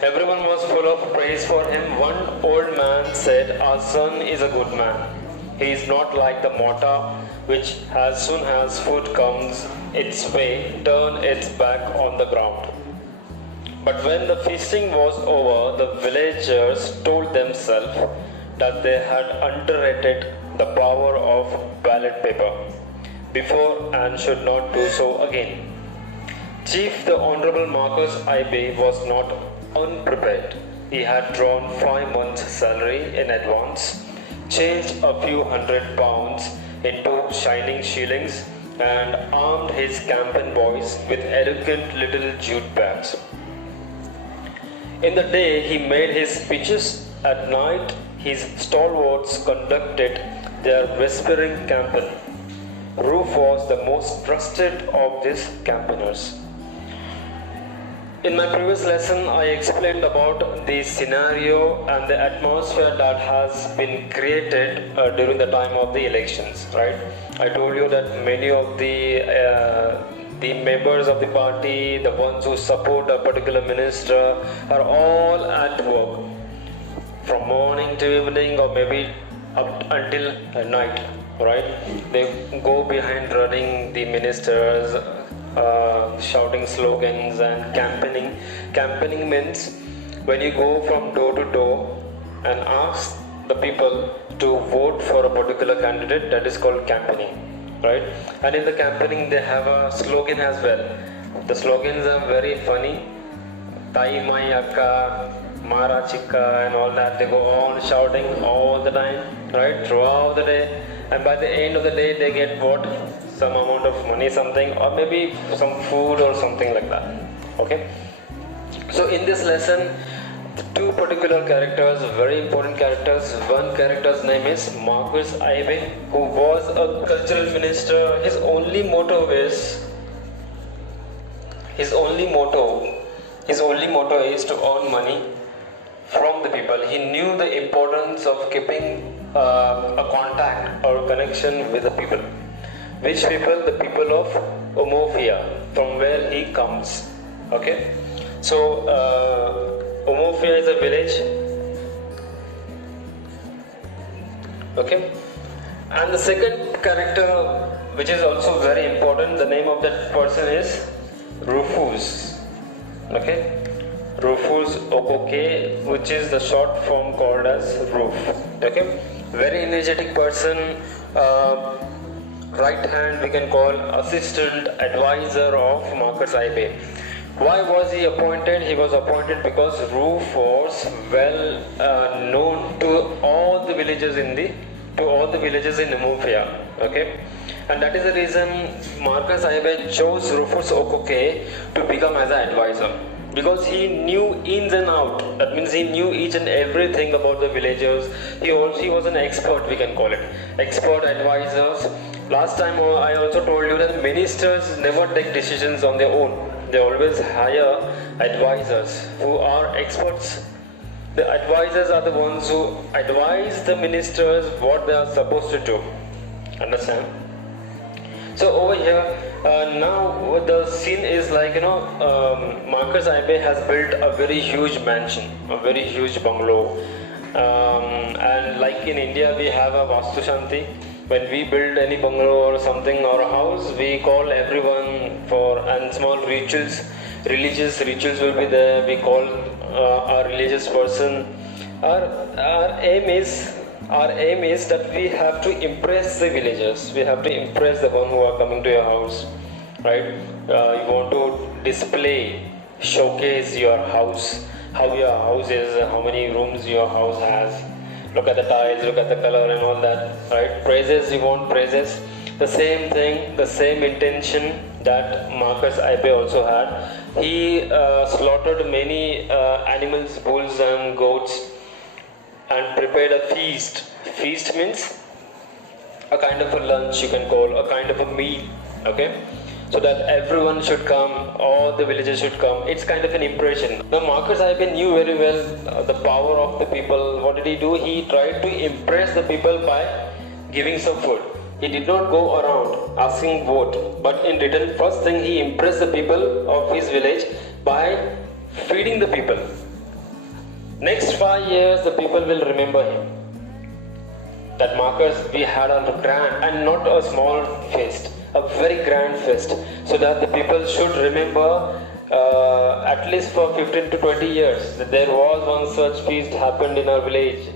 Everyone was full of praise for him. One old man said, "Our son is a good man. He is not like the mortar, which as soon as food comes its way, turn its back on the ground." But when the feasting was over, the villagers told themselves that they had underrated the power of ballot paper before and should not do so again. Chief the Honorable Marcus Ibe was not unprepared. He had drawn 5 months' salary in advance, changed a few £100 into shining shillings, and armed his campaign boys with elegant little jute bags. In the day he made his speeches, at night his stalwarts conducted their whispering campaign. Roof was the most trusted of these campaigners. In my previous lesson, I explained about the scenario and the atmosphere that has been created during the time of the elections, right? I told you that many of the members of the party, the ones who support a particular minister, are all at work from morning to evening, or maybe up until night, right? They go behind running the ministers, shouting slogans and campaigning. Campaigning means when you go from door to door and ask the people to vote for a particular candidate, that is called campaigning, right? And in the campaigning they have a slogan as well. The slogans are very funny. Tai mai akka, mara chikka, and all that. They go on shouting all the time, right, throughout the day. And by the end of the day they get what? Some amount of money, something, or maybe some food or something like that. Okay, so in this lesson, two particular characters, very important characters. One character's name is Marcus Ibe, who was a cultural minister. His only motto is to earn money from the people. He knew the importance of keeping a contact or connection with the people. Which people? The people of Umofia, from where he comes. Okay, so Umofia is a village. Okay, and the second character, which is also very important, the name of that person is Rufus. Okay, Rufus Okoke, which is the short form called as Roof. Okay, very energetic person. Right hand, we can call assistant advisor of Marcus Ibe. Why was he appointed? He was appointed because Roof was well known to all the villages in Umofia. Okay, and that is the reason Marcus Ibe chose Rufus Okoke to become as an advisor, because he knew ins and out. That means he knew each and everything about the villagers. He was an expert, we can call it, expert advisors. Last time I also told you that ministers never take decisions on their own. They always hire advisors who are experts. The advisors are the ones who advise the ministers what they are supposed to do. Understand? So over here, now the scene is like, Marcus Ibe has built a very huge mansion, a very huge bungalow. And like in India, we have a Vastu Shanti. When we build any bungalow or something or a house, we call everyone for, and small rituals, religious rituals will be there. We call our religious person. Our aim is that we have to impress the villagers. We have to impress the one who are coming to your house, right? You want to display, showcase your house, how your house is, how many rooms your house has. Look at the tiles, look at the color and all that, right? Praises, you want praises. The same thing, the same intention that Marcus Ibe also had. He slaughtered many animals, bulls and goats, and prepared a feast. Feast means a kind of a lunch, you can call, a kind of a meal, okay? So that everyone should come, all the villagers should come. It's kind of an impression. Now Marcus Ibe knew very well the power of the people. What did he do? He tried to impress the people by giving some food. He did not go around asking vote, but in return, first thing he impressed the people of his village by feeding the people. Next 5 years, the people will remember him. That Marcus, we had a grand and not a small feast, a very grand feast, so that the people should remember at least for 15 to 20 years that there was one such feast happened in our village.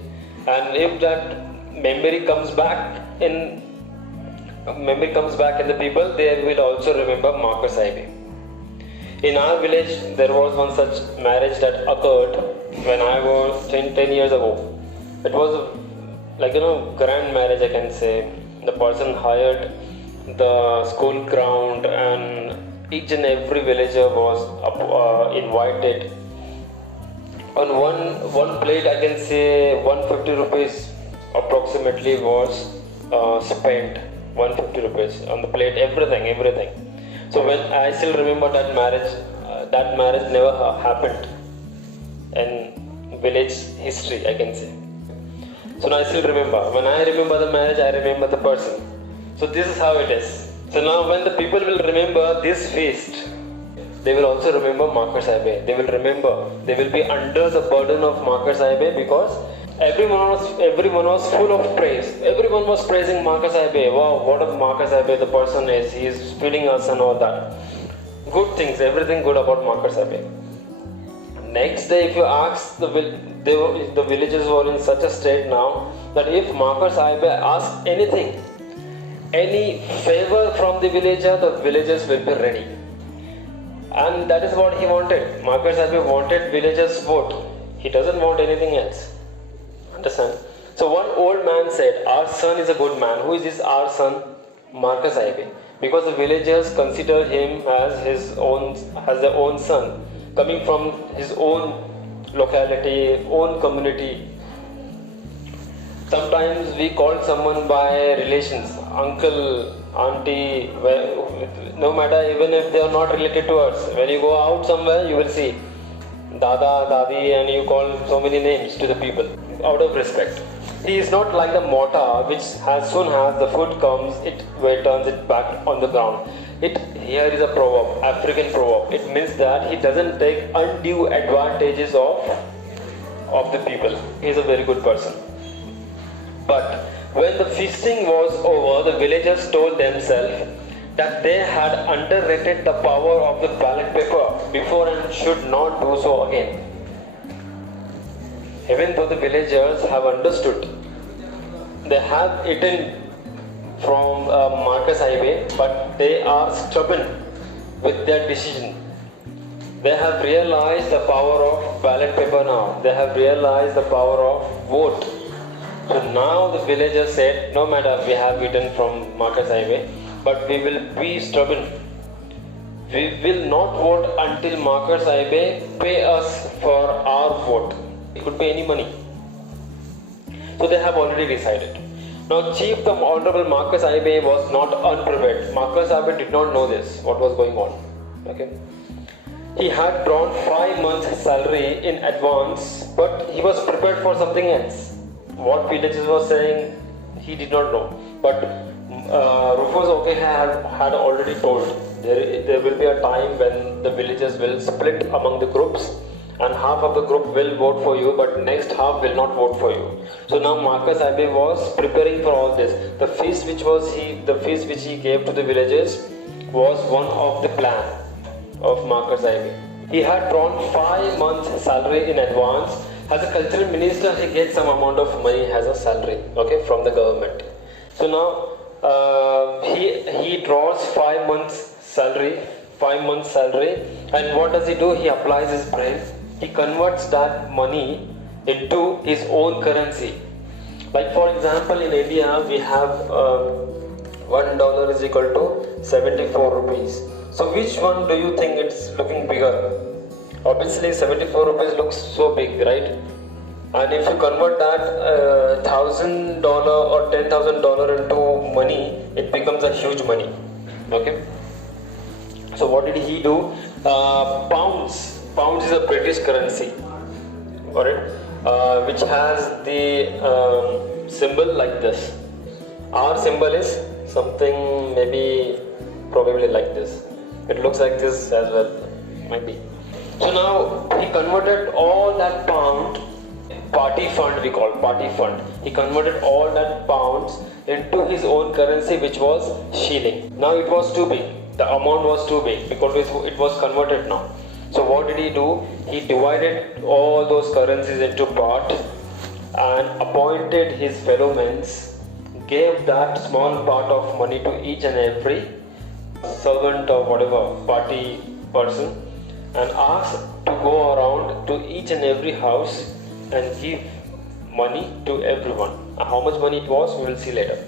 And if that memory comes back in the people, they will also remember Marcus Ibe. In our village, there was one such marriage that occurred when I was 10 years ago. It was grand marriage, I can say. The person hired the school ground and each and every villager was invited. On one plate, I can say 150 rupees approximately was spent. 150 rupees on the plate, everything. So when I still remember that marriage never happened in village history, I can say. So now I still remember. When I remember the marriage, I remember the person. So this is how it is. So now when the people will remember this feast, they will also remember Marcus Ibe. They will be under the burden of Marcus Ibe because everyone was full of praise. Everyone was praising Marcus Ibe. Wow, what a Marcus Ibe the person is. He is feeding us and all that. Good things, everything good about Marcus Ibe. Next day, if you ask the villagers were in such a state now that if Marcus Ibe asks anything, any favor from the villagers will be ready. And that is what he wanted. Marcus Ibe wanted villagers' vote. He doesn't want anything else. Understand? So one old man said, our son is a good man. Who is this our son? Marcus Ibe. Because the villagers consider him as their own son, coming from his own locality, own community. Sometimes we call someone by relations, uncle, auntie, no matter, even if they are not related to us. When you go out somewhere, you will see Dada, Dadi, and you call so many names to the people out of respect. He is not like the mortar, which as soon as the food comes, it turns it back on the ground. Here is a proverb, African proverb. It means that he doesn't take undue advantages of the people. He is a very good person. But when the feasting was over, the villagers told themselves that they had underrated the power of the ballot paper before and should not do so again. Even though the villagers have understood, they have eaten from Marcus Ibe, but they are stubborn with their decision. They have realized the power of ballot paper now. They have realized the power of vote. So now the villagers said, no matter we have eaten from Marcus Ibe, but we will be stubborn. We will not vote until Marcus Ibe pay us for our vote. It could be any money. So they have already decided. Now Chief the Honorable Marcus Ibe was not unprepared. Marcus Ibe did not know this, what was going on. Okay. He had drawn 5 months' salary in advance, but he was prepared for something else. What villagers were saying, he did not know. But Rufus OK had already told there will be a time when the villagers will split among the groups, and half of the group will vote for you, but next half will not vote for you. So now Marcus Ibe was preparing for all this. The feast which he gave to the villagers was one of the plan of Marcus Ibe. He had drawn 5 months' salary in advance. As a cultural minister, he gets some amount of money as a salary, okay, from the government. So now he draws 5 months' salary, and what does he do? He applies his brain. He converts that money into his own currency. Like for example, in India, we have $1 is equal to 74 rupees. So which one do you think it's looking bigger? Obviously 74 rupees looks so big, right? And if you convert that $1,000 or $10,000 into money, it becomes a huge money. Okay. So what did he do? Pounds is a British currency, alright, which has the symbol like this. Our symbol is something probably like this. It looks like this as well, might be. So now he converted all that pound, party fund we call party fund. He converted all that pounds into his own currency, which was shilling. Now it was too big. The amount was too big because it was converted now. So what did he do? He divided all those currencies into part and appointed his fellow men, gave that small part of money to each and every servant or whatever party person, and asked to go around to each and every house and give money to everyone. How much money it was, we will see later.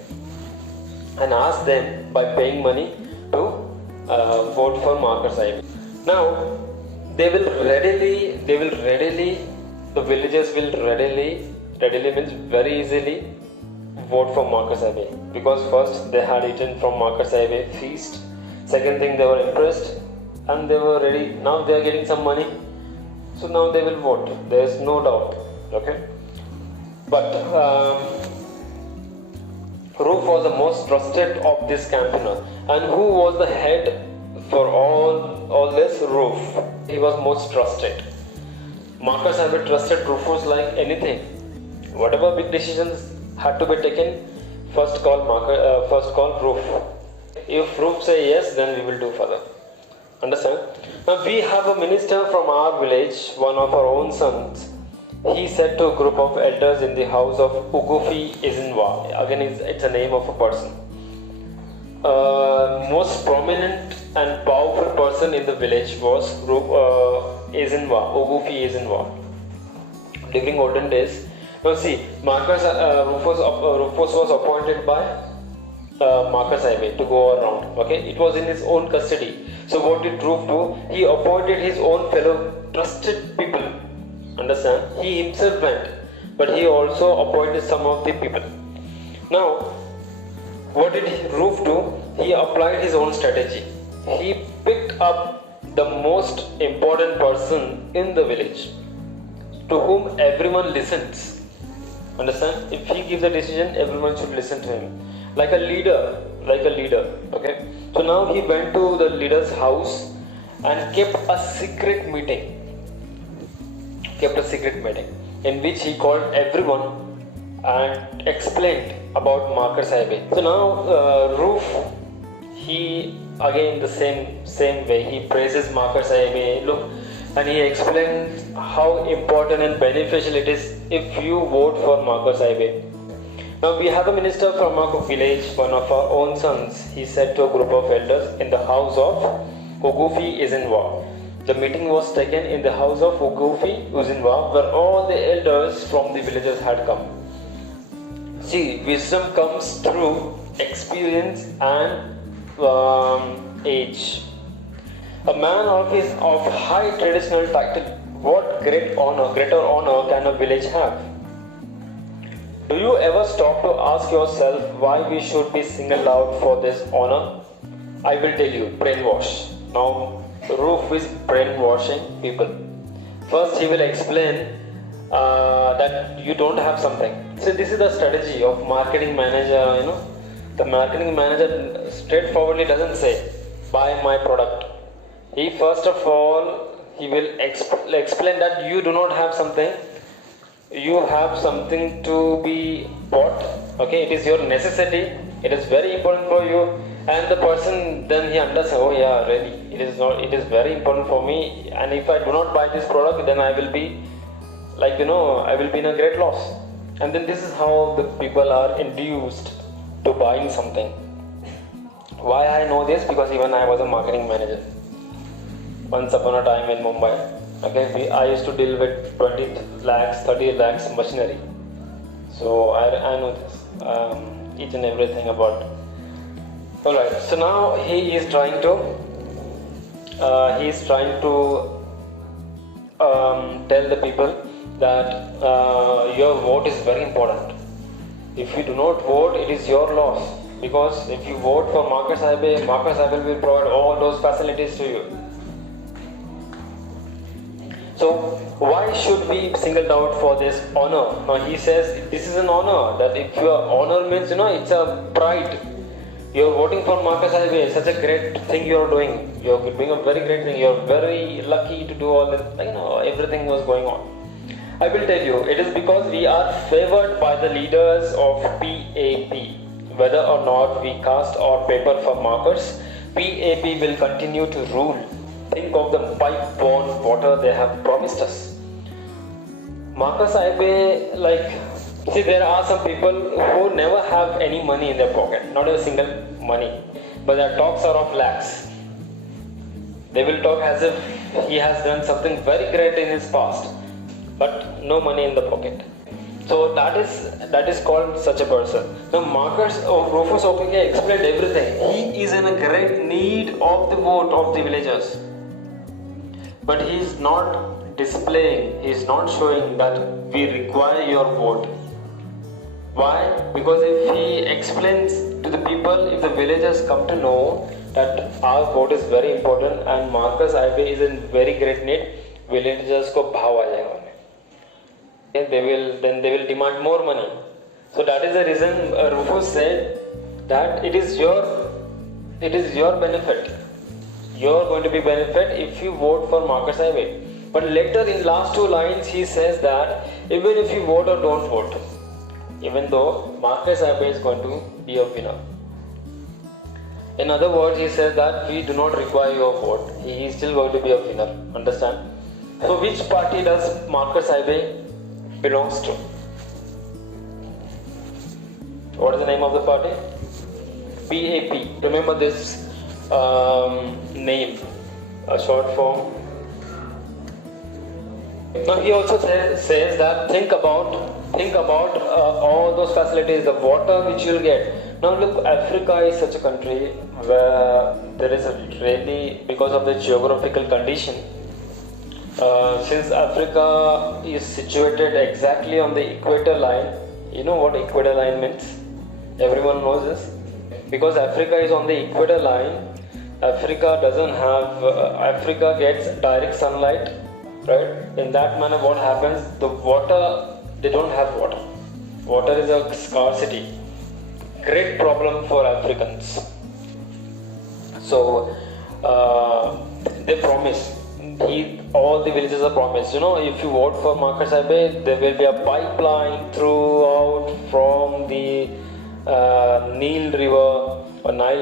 And ask them by paying money to vote for Marcus Ibe. Now the villagers will readily means very easily vote for Marcus Ibe, because first they had eaten from Marcus Ibe feast. Second thing, they were impressed and they were ready. Now they are getting some money, so now they will vote. There is no doubt. Okay, but Roof was the most trusted of this campaigner, and who was the head for all this? Roof. He was most trusted. Marcus Ibe trusted Rufus like anything. Whatever big decisions had to be taken, first call Roof. If Roof say yes, then we will do further. Understand? Now we have a minister from our village, one of our own sons. He said to a group of elders in the house of Ugufi Izinwa. Again, it's a name of a person. Most prominent and powerful person in the village was Izinwa, Ugufi Izinwa. During olden days, now see, Rufus was appointed by Marcus Ibe to go around. Okay, it was in his own custody. So what did Roof do? He appointed his own fellow trusted people. Understand? He himself went, but he also appointed some of the people. Now, what did Roof do? He applied his own strategy. He picked up the most important person in the village, to whom everyone listens. Understand? If he gives a decision, everyone should listen to him. Like a leader. Okay. So now he went to the leader's house and kept a secret meeting. In which he called everyone and explained about Marcus Ibe. So now Roof, he again the same way, he praises Marcus Ibe. Look, and he explains how important and beneficial it is if you vote for Marcus Ibe. Now we have a minister from our village, one of our own sons. He said to a group of elders in the house of Ugufi Izinwa. The meeting was taken in the house of Ugufi Izinwa, where all the elders from the villages had come. See, wisdom comes through experience and age. A man of high traditional title, what greater honor can a village have? Do you ever stop to ask yourself why we should be singled out for this honor? I will tell you, brainwash. Now, Roof is brainwashing people. First, he will explain that you don't have something. So this is the strategy of marketing manager. The marketing manager straightforwardly doesn't say, buy my product. He first of all, he will explain that you do not have something. You have something to be bought. Okay, it is your necessity. It is very important for you. And the person, then he understands, oh yeah, really, it is very important for me, and if I do not buy this product, then I will be I will be in a great loss. And then this is how the people are induced to buying something. Why I know this? Because even I was a marketing manager once upon a time in Mumbai. Okay, I used to deal with 20 lakhs, 30 lakhs machinery. So I know this, each and everything about. Alright, so now he is trying to tell the people that your vote is very important. If you do not vote, it is your loss. Because if you vote for Marcus Ibe will provide all those facilities to you. So why should we singled out for this honor? Now he says this is an honor, that if your honor means it's a pride. You're voting for Marcus Highway, such a great thing you're doing. You're doing a very great thing. You're very lucky to do all this. Everything was going on. I will tell you, it is because we are favored by the leaders of PAP. Whether or not we cast our paper for Marcus, PAP will continue to rule. Think of the pipe-borne water they have promised us. Marcus Highway, see, there are some people who never have any money in their pocket, not a single money, but their talks are of lakhs. They will talk as if he has done something very great in his past, but no money in the pocket. So that is called such a person. Now Marcus Rufus Okeke explained everything. He is in a great need of the vote of the villagers, but he is not displaying, he is not showing that we require your vote. Why? Because if he explains to the people, if the villagers come to know that our vote is very important and Marcus Highway is in very great need, villagers ko bhav aa jayega. They will demand more money. So that is the reason Rufus said that it is your benefit. You are going to be benefit if you vote for Marcus Highway. But later in last two lines he says that even if you vote or don't vote, even though Marcus Highway is going to be a winner. In other words, he says that we do not require your vote. He is still going to be a winner. Understand? So which party does Marcus Highway belongs to? What is the name of the party? PAP. Remember this name, a short form. Now he also says that think about all those facilities, the water which you'll get. Now look, Africa is such a country where there is really, because of the geographical condition, since Africa is situated exactly on the equator line. You know what equator line means? Everyone knows this. Because Africa is on the equator line, Africa gets direct sunlight, right? In that manner, what happens? The water, they don't have water. Water is a scarcity. Great problem for Africans. So they promise. All the villages are promised. If you vote for Marcus Highway, there will be a pipeline throughout from the Nile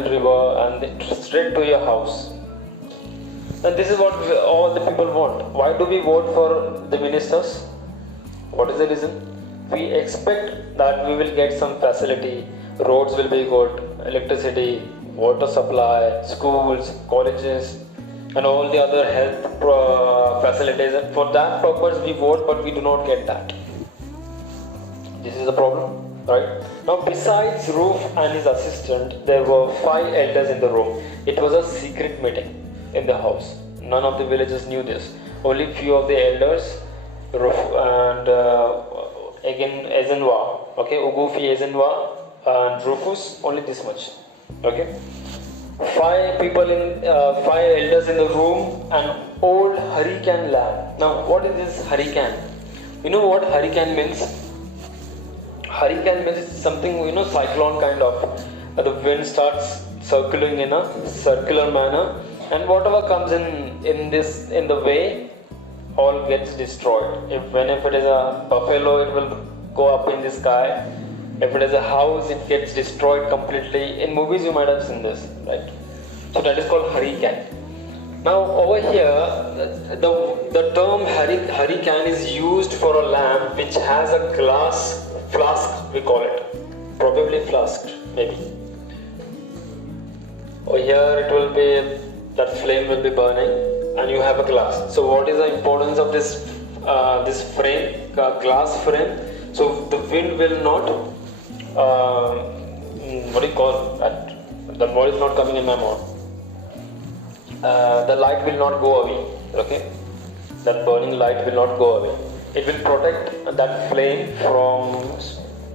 River and straight to your house. And this is what all the people want. Why do we vote for the ministers? What is the reason? We expect that we will get some facility. Roads will be good, electricity, water supply, schools, colleges, and all the other health facilities. And for that purpose we vote, but we do not get that. This is the problem, right? Now besides Roof and his assistant, there were 5 elders in the room. It was a secret meeting in the house. None of the villagers knew this. Only few of the elders, Roof and again Ezenwa, okay, Ugufi, Ezenwa and Rufus, only this much, okay. 5 elders in the room, an old hurricane lamp. Now what is this hurricane? You know what hurricane means? Hurricane means something, cyclone kind of. The wind starts circling in a circular manner, and whatever comes in the way, all gets destroyed. If it is a buffalo, it will go up in the sky. If it is a house, it gets destroyed completely. In movies you might have seen this, right? So that is called hurricane. Now over here, the term hurricane is used for a lamp which has a glass flask, we call it. Probably flask, maybe. Over here it will be, that flame will be burning and you have a glass. So what is the importance of this frame, glass frame? So the wind will not, what do you call that? The word is not coming in my mouth. The light will not go away, okay? That burning light will not go away. It will protect that flame from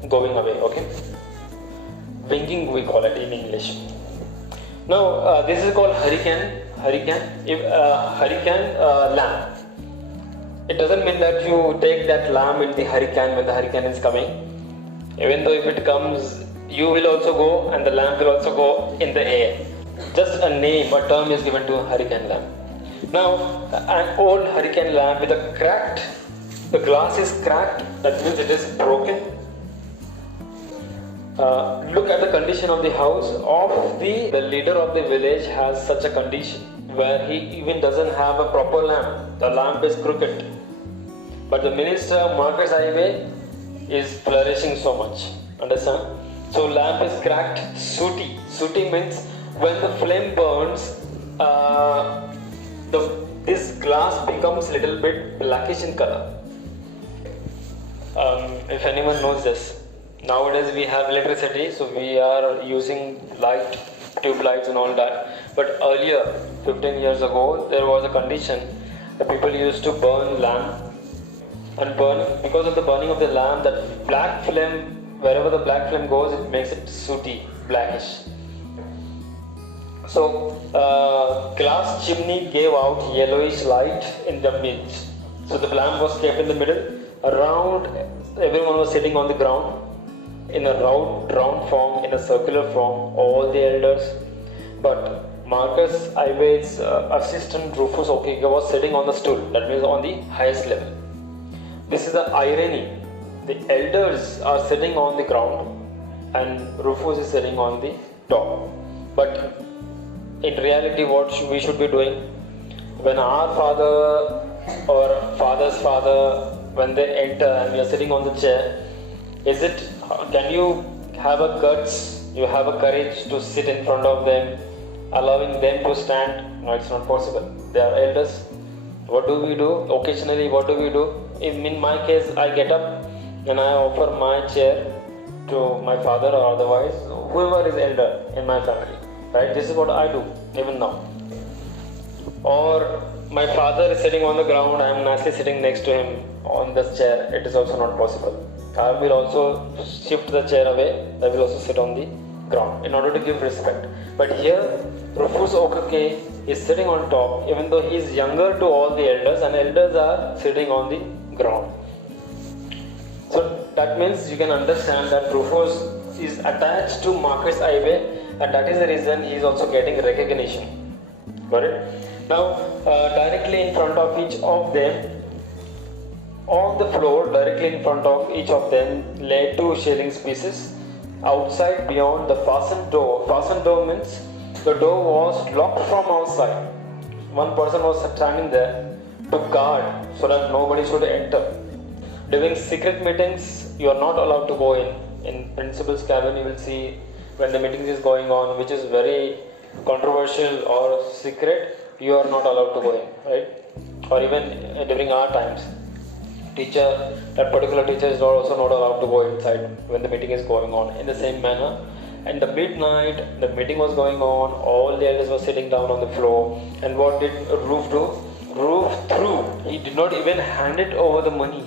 going away, okay? Winging, we call it in English. Now this is called hurricane lamp. It doesn't mean that you take that lamp in the hurricane when the hurricane is coming. Even though if it comes you will also go and the lamp will also go in the air. Just a name, a term is given to hurricane lamp. Now, an old hurricane lamp with a cracked, the glass is cracked, that means it is broken. Look at the condition of the house of the leader of the village has such a condition where he even doesn't have a proper lamp. The lamp is crooked. But the minister, Marcus Highway, is flourishing so much. Understand? So lamp is cracked, sooty. Sooty means when the flame burns, this glass becomes little bit blackish in color. If anyone knows this, nowadays we have electricity, so we are using light, tube lights and all that. But earlier, 15 years ago, there was a condition that people used to burn lamp and burn, because of the burning of the lamp, that black flame, wherever the black flame goes, it makes it sooty, blackish. So glass chimney gave out yellowish light in the midst. So the lamp was kept in the middle. Around, everyone was sitting on the ground in a round form, in a circular form, all the elders. But Marcus Ives' assistant Rufus Okeke was sitting on the stool, that means on the highest level. This is the irony. The elders are sitting on the ground and Rufus is sitting on the top. But in reality, what we should be doing, when our father or father's father, when they enter and we are sitting on the chair, can you have a guts, you have a courage to sit in front of them, allowing them to stand? No, it's not possible. They are elders. What do we do? Occasionally, what do we do? In my case, I get up and I offer my chair to my father or otherwise whoever is elder in my family. Right? This is what I do even now. Or my father is sitting on the ground, I am nicely sitting next to him on this chair. It is also not possible. I will also shift the chair away. I will also sit on the ground in order to give respect. But here, Rufus Okeke is sitting on top, even though he is younger to all the elders, and elders are sitting on the ground. So that means you can understand that Rufus is attached to Marcus Ive, and that is the reason he is also getting recognition. Got it? Now, directly in front of each of them, on the floor, directly in front of each of them, lay 2 shillings pieces. Outside, beyond the fastened door. Fastened door means the door was locked from outside. One person was standing there to guard so that nobody should enter. During secret meetings, you are not allowed to go in. In principal's cabin, you will see when the meeting is going on, which is very controversial or secret, you are not allowed to go in, right? Or even during our times, that particular teacher is also not allowed to go inside when the meeting is going on. In the same manner, in the midnight, the meeting was going on, all the elders were sitting down on the floor, and what did Roof do? Roof threw. He did not even hand it over the money.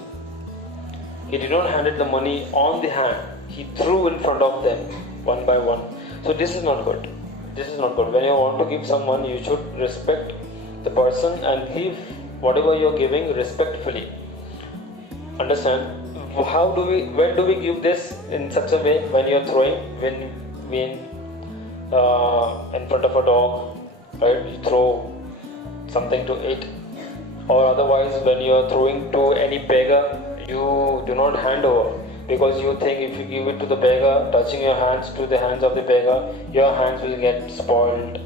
He did not hand it the money on the hand. He threw in front of them, one by one. So this is not good. This is not good. When you want to give someone, you should respect the person and give whatever you are giving respectfully. Understand? When do we give this in such a way? When you are throwing, when in front of a dog, right? You throw something to eat, or otherwise when you are throwing to any beggar, you do not hand over, because you think if you give it to the beggar, touching your hands to the hands of the beggar, your hands will get soiled,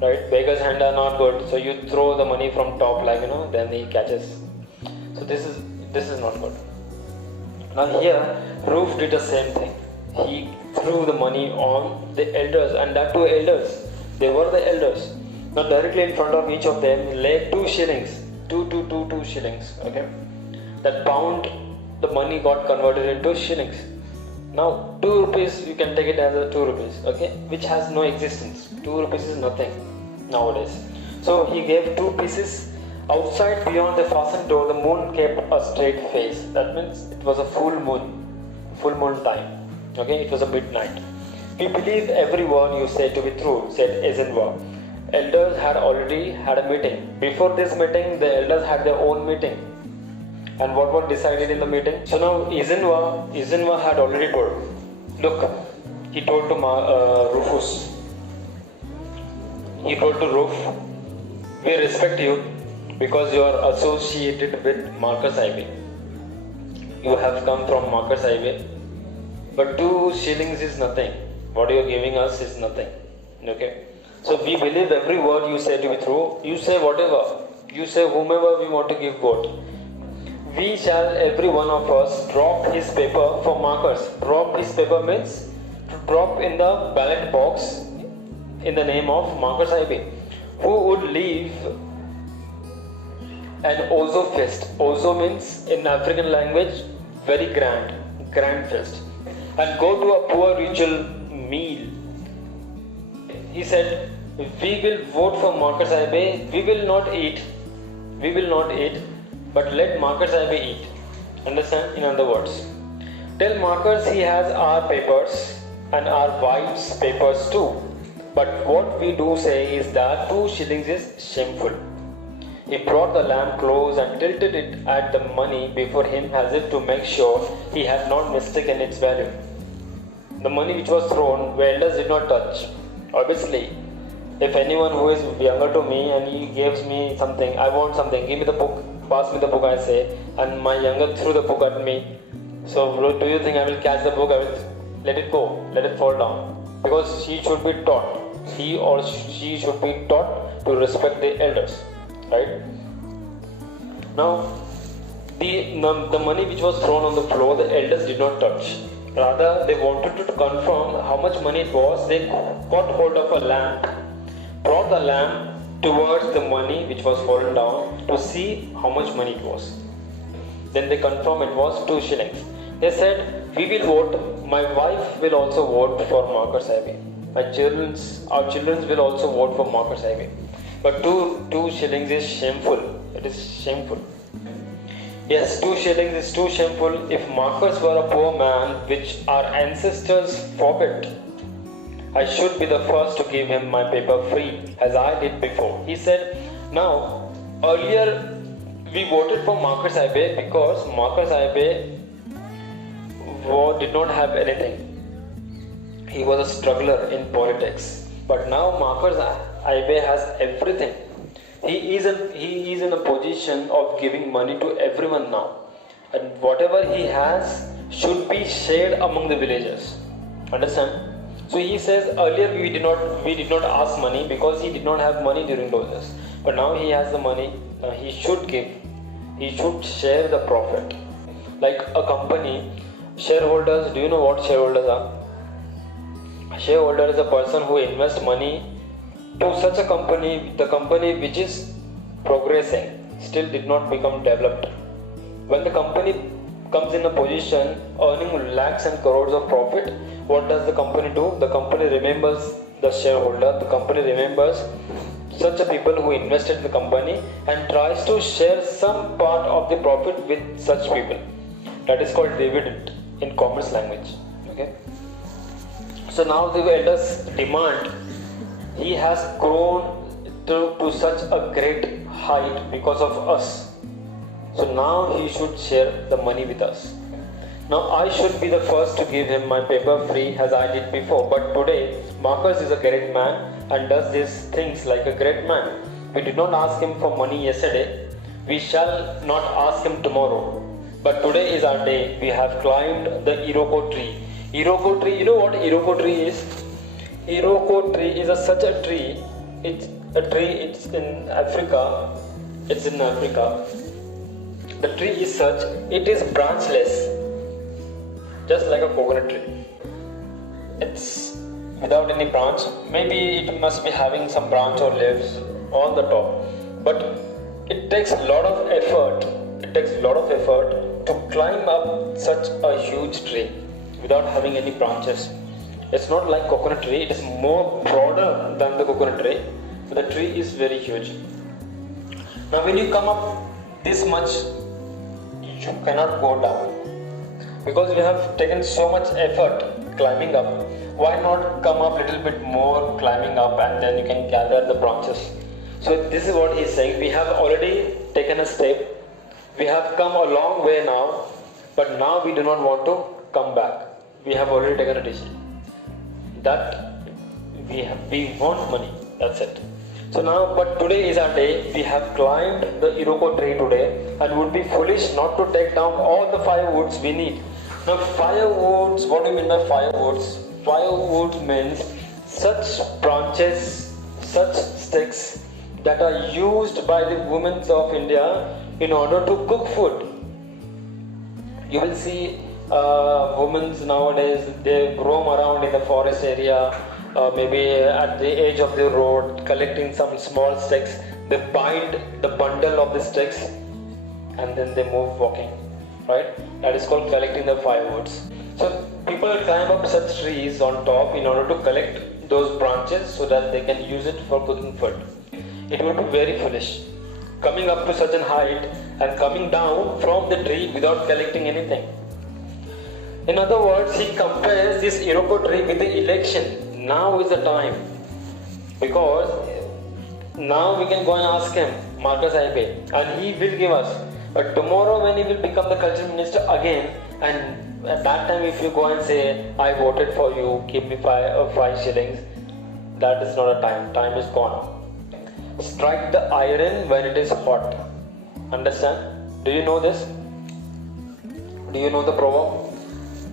right? Beggar's hands are not good, so you throw the money from top, like then he catches. So this is not good. Now here, Roof did the same thing. He threw the money on the elders, and that 2 elders, they were the elders. Now directly in front of each of them lay 2 shillings, 2 shillings. Okay, that pound, the money got converted into shillings. Now 2 rupees, you can take it as a 2 rupees. Okay, which has no existence. 2 rupees is nothing nowadays. So he gave 2 pieces. Outside, beyond the fastened door, the moon kept a straight face. That means it was a full moon time. Okay, it was a midnight. We believe every word you say to be true, said Eisenhower. Elders had already had a meeting. Before this meeting, the elders had their own meeting. And what was decided in the meeting? So now Izinwa had already told. Look, he told to Rufus. He told to Ruf, we respect you because you are associated with Marcus IB. You have come from Marcus IB, but 2 shillings is nothing. What you are giving us is nothing. Okay. So we believe every word you say to be true. You say whatever. You say whomever we want to give vote. We shall, every one of us, drop his paper for Marcus. Drop his paper means to drop in the ballot box in the name of Marcus IB, who would leave an Ozo fest. Ozo means in African language very grand fest, and go to a poor ritual meal. He said, we will vote for Marcus IB. We will not eat, but let Marcus IB eat. Understand? In other words, tell Marcus he has our papers and our wife's papers too. But what we do say is that 2 shillings is shameful. He brought the lamp close and tilted it at the money before him as if to make sure he had not mistaken its value. The money which was thrown, the elders did not touch. Obviously, if anyone who is younger to me and he gives me something, I want something, give me the book, pass me the book, I say, and my younger threw the book at me. So do you think I will catch the book? I will let it go, let it fall down. Because he should be taught, he or she should be taught to respect the elders. Right? Now, the money which was thrown on the floor, the elders did not touch. Rather, they wanted to confirm how much money it was. They got hold of a lamp, brought the lamp towards the money which was fallen down to see how much money it was. Then they confirmed it was 2 shillings. They said, we will vote. My wife will also vote for Marcus IB. Our children will also vote for Marcus IB. But 2 shillings is shameful. It is shameful. Yes, 2 shillings is too shameful. If Marcus were a poor man, which our ancestors forbid, I should be the first to give him my paper free, as I did before. He said, now, earlier we voted for Marcus IB because Marcus IB did not have anything. He was a struggler in politics. But now Marcus IB has everything. He is in a position of giving money to everyone now, and whatever he has should be shared among the villagers. Understand? So he says earlier we did not ask money because he did not have money during those years. But now he has the money. He should give. He should share the profit. Like a company, shareholders. Do you know what shareholders are? A shareholder is a person who invests money to such a company, the company which is progressing still did not become developed. When the company comes in a position earning lakhs and crores of profit, what does the company do? The company remembers the shareholder, the company remembers such a people who invested in the company and tries to share some part of the profit with such people. That is called dividend in commerce language. Okay. So now the elders demand. He has grown to such a great height because of us. So now he should share the money with us. Now I should be the first to give him my paper free as I did before. But today Marcus is a great man and does these things like a great man. We did not ask him for money yesterday. We shall not ask him tomorrow. But today is our day. We have climbed the Iroko tree. Iroko tree, you know what Iroko tree is? Iroko tree is such a tree. It's in Africa. It's in Africa. The tree is such, it is branchless, just like a coconut tree. It's without any branch. Maybe it must be having some branch or leaves on the top. But it takes a lot of effort. It takes a lot of effort to climb up such a huge tree without having any branches. It's not like coconut tree, it is more broader than the coconut tree. The tree is very huge. Now when you come up this much, you cannot go down. Because we have taken so much effort climbing up, why not come up a little bit more climbing up and then you can gather the branches. So this is what he is saying. We have already taken a step We have come a long way now, but now we do not want to come back. We have already taken a decision that we want money. That's it. So now, but today is our day. We have climbed the Iroko tree today, and would be foolish not to take down all the firewoods we need. Now, firewoods. What do you mean by firewoods? Firewood means such branches, such sticks that are used by the women of India in order to cook food. You will see women nowadays, they roam around in the forest area, maybe at the edge of the road, collecting some small sticks. They bind the bundle of the sticks and then they move walking, right? That is called collecting the firewoods. So people climb up such trees on top in order to collect those branches so that they can use it for cooking food. It would be very foolish coming up to such a height and coming down from the tree without collecting anything. In other words, he compares this Iroko tree with the election. Now is the time, because now we can go and ask him, Marcus Aibe, and he will give us. But tomorrow when he will become the culture minister again, and at that time if you go and say, I voted for you, give me 5 shillings, that is not a time. Time is gone. Strike the iron when it is hot. Understand? Do you know this? Do you know the proverb?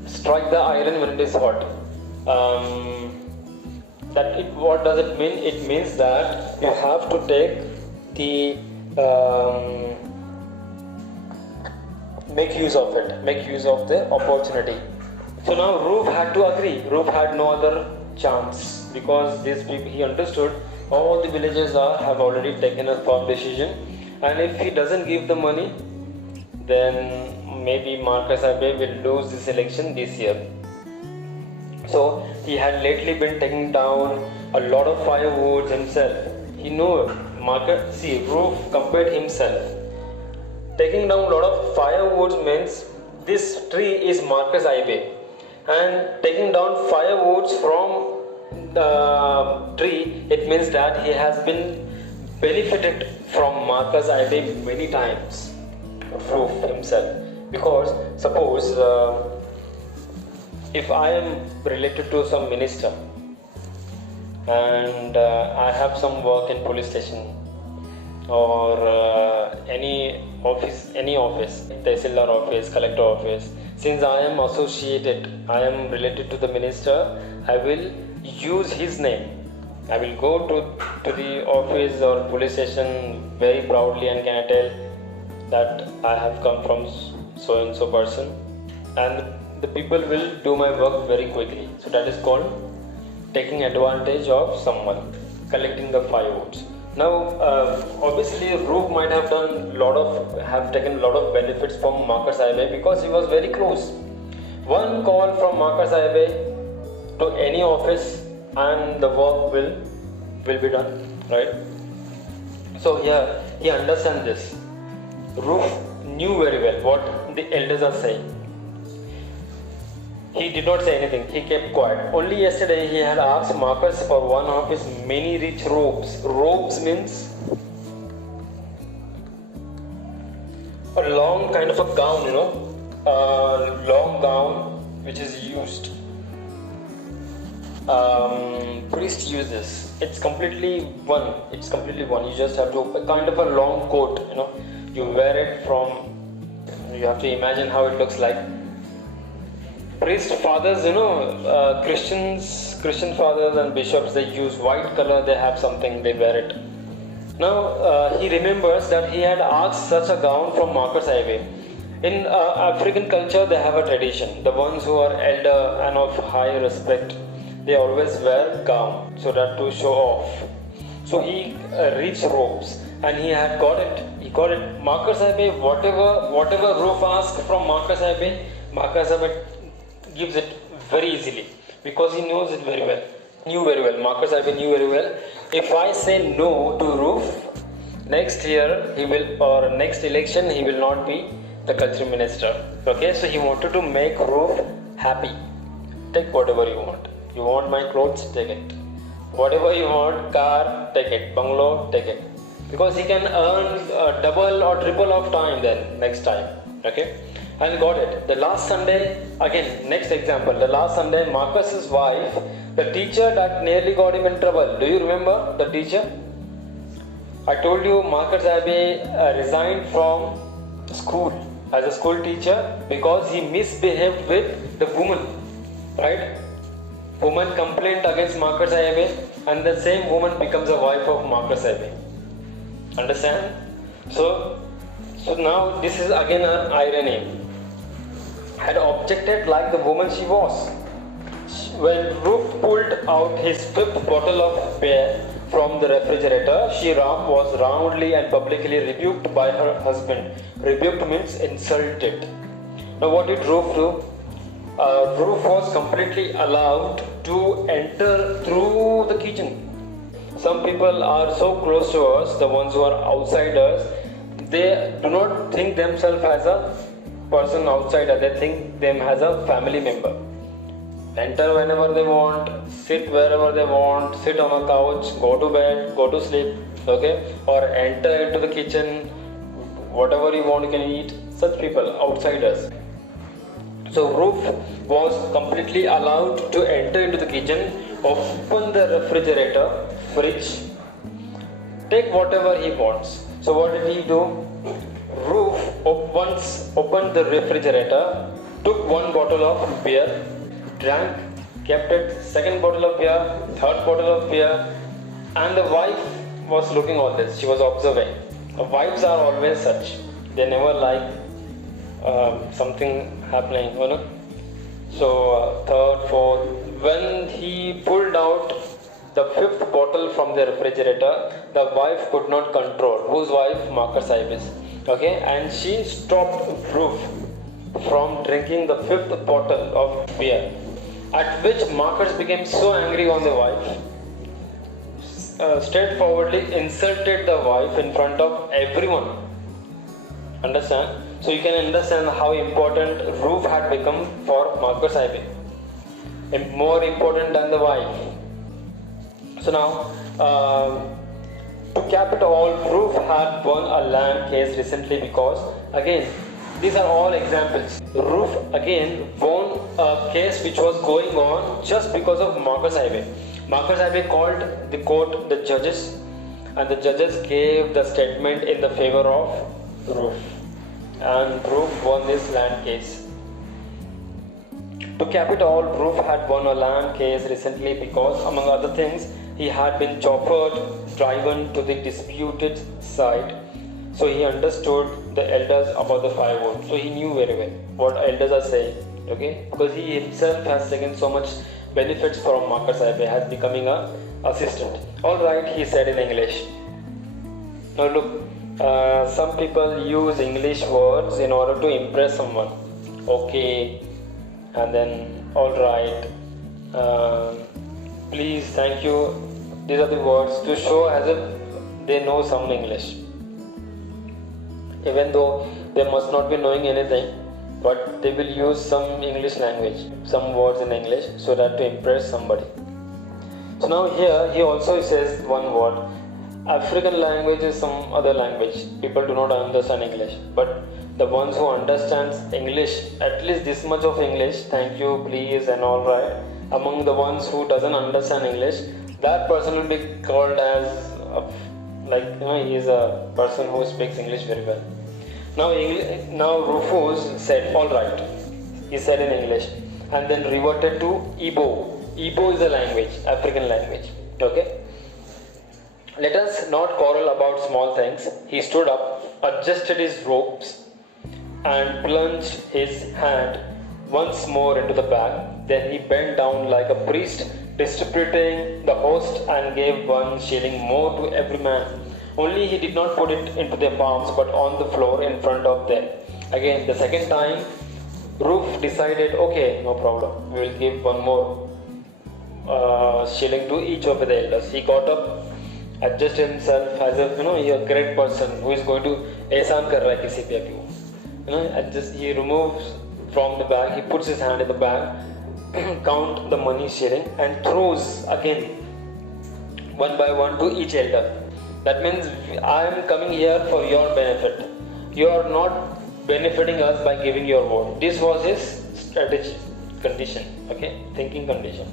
Strike the iron when it is hot. What does it mean? It means that you have to take the make use of it, make use of the opportunity. So now Roof had to agree. Roof had no other chance, because these people, he understood all the villagers have already taken a firm decision, and if he doesn't give the money, then maybe Marcus Aibe will lose this election this year. So he had lately been taking down a lot of firewoods himself. He knew Roof compared himself. Taking down a lot of firewoods means this tree is Marcus Aibe, and taking down firewoods from the tree, it means that he has been benefited from Marcus Aibe many times. Roof himself. Because suppose if I am related to some minister and I have some work in police station or any office, Tehsildar office, collector office, since I am associated, I am related to the minister, I will use his name. I will go to the office or police station very proudly and can tell that I have come from so and so person, and the people will do my work very quickly. So that is called taking advantage of someone, collecting the firewoods. Now, obviously, Roof might have taken a lot of benefits from Marcus Aibe because he was very close. One call from Marcus Aibe to any office, and the work will be done, right? So here he understands this. Roof knew very well what the elders are saying. He did not say anything. He kept quiet. Only yesterday he had asked Marcus for one of his many rich robes. Robes means a long kind of a gown, a long gown which is used. Priests use this. It's completely one. You just have to, a kind of a long coat, you wear it from, you have to imagine how it looks like. Priest fathers, Christian fathers and bishops, they use white color, they have something, they wear it. Now, he remembers that he had asked such a gown from Marcus Aibe. In African culture, they have a tradition. The ones who are elder and of high respect, they always wear gown, so that to show off. So he reached robes, and he had got it. He got it. Marcus Aibe, whatever Roof asked from Marcus Aibe gives it very easily, because he knows it very well. Marcus Aibe knew very well. If I say no to Roof, next year next election he will not be the culture minister. Okay, so he wanted to make Roof happy. Take whatever you want. You want my clothes, take it. Whatever you want, car, take it. Bungalow, take it. because he can earn double or triple of time then next time. Okay, and got it. The last Sunday, again, next example. The last Sunday, Marcus's wife, the teacher that nearly got him in trouble. Do you remember the teacher? I told you Marcus Abbey resigned from school as a school teacher because he misbehaved with the woman, right? Woman complained against Marcus Abbey, and the same woman becomes a wife of Marcus Abbey. Understand? So now this is again an irony. Had objected like the woman she was. When Ruth pulled out his fifth bottle of beer from the refrigerator, she was roundly and publicly rebuked by her husband. Rebuked means insulted. Now what did Ruth do? Ruth was completely allowed to enter through the kitchen. Some people are so close to us, the ones who are outsiders, they do not think themselves as a person outsider, they think them as a family member. Enter whenever they want, sit wherever they want, sit on a couch, go to bed, go to sleep, okay? Or enter into the kitchen, whatever you want you can eat. Such people, outsiders. So Ruth was completely allowed to enter into the kitchen, open the refrigerator, fridge, take whatever he wants. So what did he do? Ruth once opened the refrigerator, took one bottle of beer, drank, kept it, second bottle of beer, third bottle of beer, and the wife was looking all this. She was observing. Wives are always such. They never like something happening, you know. So third, fourth, when he pulled out the fifth bottle from the refrigerator, the wife could not control. Whose wife? Marcus Ibis. Okay, and she stopped Ruth from drinking the fifth bottle of beer. At which Marcus became so angry on the wife, straightforwardly insulted the wife in front of everyone. Understand? So you can understand how important Ruth had become for Marcus Ibis. More important than the wife. So now, to cap it all, Ruth had won a land case recently because, again, these are all examples. Ruth again won a case which was going on just because of Marcus Ibis. Marcus Ibis called the court the judges, and the judges gave the statement in the favor of Ruth. And Ruth won this land case. To cap it all, Ruth had won a land case recently because, among other things, he had been chauffeured, driven to the disputed site. So he understood the elders about the firewood. So he knew very well what elders are saying. Okay? Because he himself has taken so much benefits from Marcus Ibis, has becoming a assistant. Alright, he said in English. Now look, some people use English words in order to impress someone. Okay, and then alright, please, thank you. These are the words to show as if they know some English. Even though they must not be knowing anything, but they will use some English language, some words in English, so that to impress somebody. So now here he also says one word. African language is some other language. People do not understand English, but the ones who understands English, at least this much of English, thank you, please, and all right, among the ones who doesn't understand English, that person will be called as he is a person who speaks English very well. Now Rufus said, all right, he said in English, and then reverted to Igbo. Igbo is a language, African language. Okay. Let us not quarrel about small things. He stood up, adjusted his ropes, and plunged his hand once more into the bag. Then he bent down like a priest, distributing the host, and gave 1 shilling more to every man. Only he did not put it into their palms, but on the floor in front of them. Again, the second time, Ruth decided, okay, no problem, we will give 1 more shilling to each of the elders. He got up, adjusted himself as if, he a great person who is going to ehsan kar raha hai kisi pe bhi. He removes from the bag, he puts his hand in the bag, count the money shilling, and throws again 1 by 1 to each elder. That means I am coming here for your benefit. You are not benefiting us by giving your vote. This was his strategy condition, okay, thinking condition.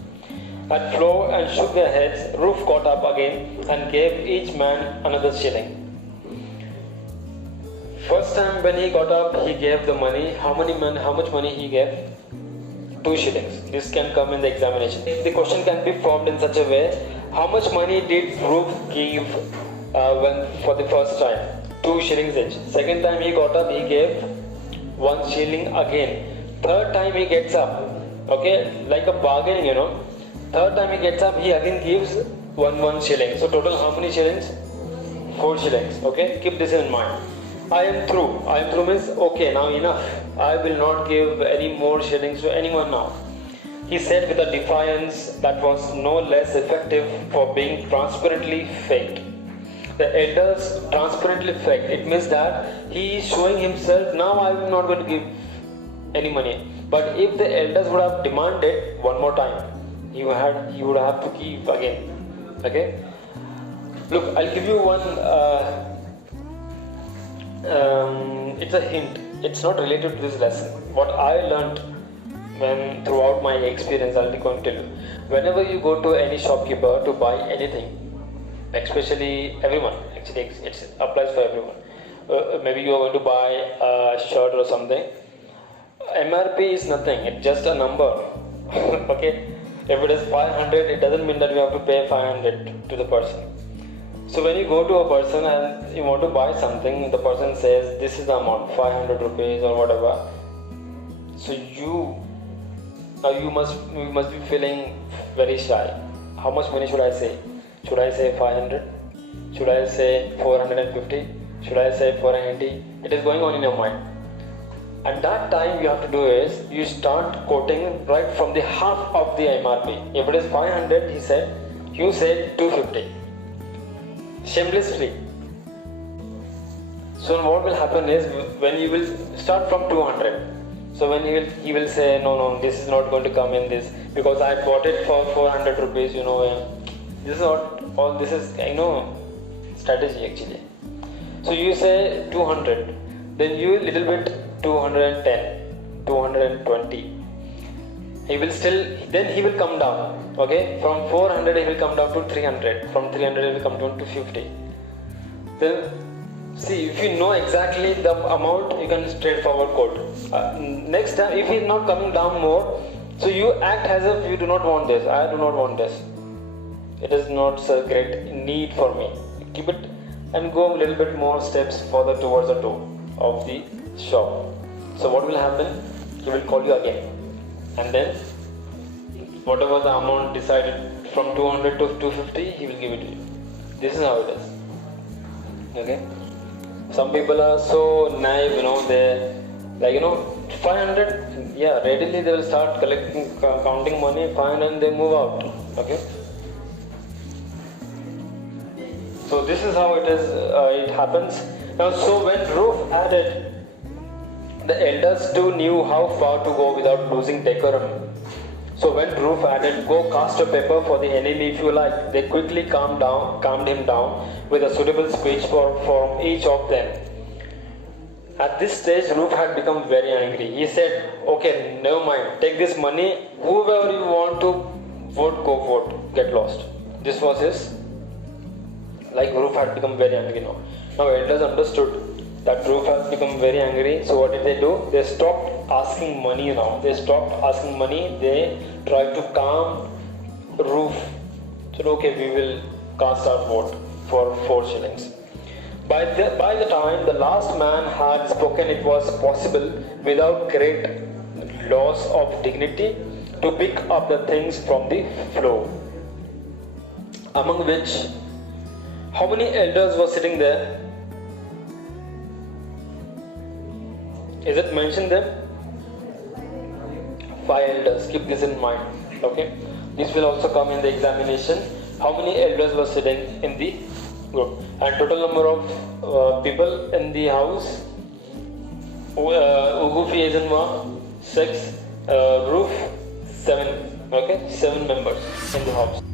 At floor and shook their heads, Roof got up again and gave each man another shilling. First time when he got up, he gave the money. How much money he gave? 2 shillings. This can come in the examination. The question can be formed in such a way: how much money did Roof give when for the first time? 2 shillings each. Second time he got up, he gave 1 shilling again. Third time he gets up, okay, like a bargain, Third time he gets up, he again gives 1 shilling. So total how many shillings? 4 shillings. Okay, keep this in mind. I am through. I am through means okay, now enough. I will not give any more shillings to anyone now. He said with a defiance that was no less effective for being transparently faked. The elders transparently faked. It means that he is showing himself, now I am not going to give any money. But if the elders would have demanded one more time, he would have to give again. Okay? Look, I'll give you one. It's a hint. It's not related to this lesson. What I learned throughout my experience, I'll be going to tell you. Whenever you go to any shopkeeper to buy anything, especially everyone, actually it applies for everyone. Maybe you are going to buy a shirt or something. MRP is nothing. It's just a number. Okay. If it is 500, it doesn't mean that you have to pay 500 to the person. So when you go to a person and you want to buy something, the person says this is the amount, 500 rupees or whatever. So you must be feeling very shy. How much money should I say? Should I say 500? Should I say 450? Should I say 490? It is going on in your mind. And that time you have to do is you start quoting right from the half of the MRP. If it is 500, he said, you said 250. Shamelessly. So what will happen is when you will start from 200. So when he will say no, this is not going to come in this because I bought it for 400 rupees. This is not all. This is strategy actually. So you say 200, then you little bit 210, 220. He will come down. Okay, from 400 he will come down to 300. From 300 he will come down to 50. Then see, if you know exactly the amount, you can straightforward quote. Next time, if he is not coming down more, so you act as if you do not want this. I do not want this. It is not a great need for me. Keep it and go a little bit more steps further towards the door of the shop. So what will happen? He will call you again, and then whatever the amount decided from 200 to 250, he will give it to you. This is how it is. Okay. Some people are so naive, they 500, yeah, readily they will start counting money, 500 and they move out. Okay. So this is how it is. It happens. Now, so when Roof added, the elders too knew how far to go without losing decorum. So when Roof added, go cast a paper for the enemy if you like, they quickly calmed him down with a suitable speech from each of them. At this stage, Roof had become very angry. He said, okay, never mind, take this money, whoever you want to vote, go vote, get lost. This was his, Roof had become very angry now. Now elders understood that Roof has become very angry, so what did they do? They stopped asking money now. They tried to calm Roof. So okay, we will cast our vote for 4 shillings. By the time the last man had spoken, it was possible, without great loss of dignity, to pick up the things from the floor. Among which, how many elders were sitting there? Is it mentioned there? 5 elders. Keep this in mind. Okay. This will also come in the examination. How many elders were sitting in the group? And total number of people in the house. Ugufi Ezenwa 6. Roof 7. Okay. 7 members in the house.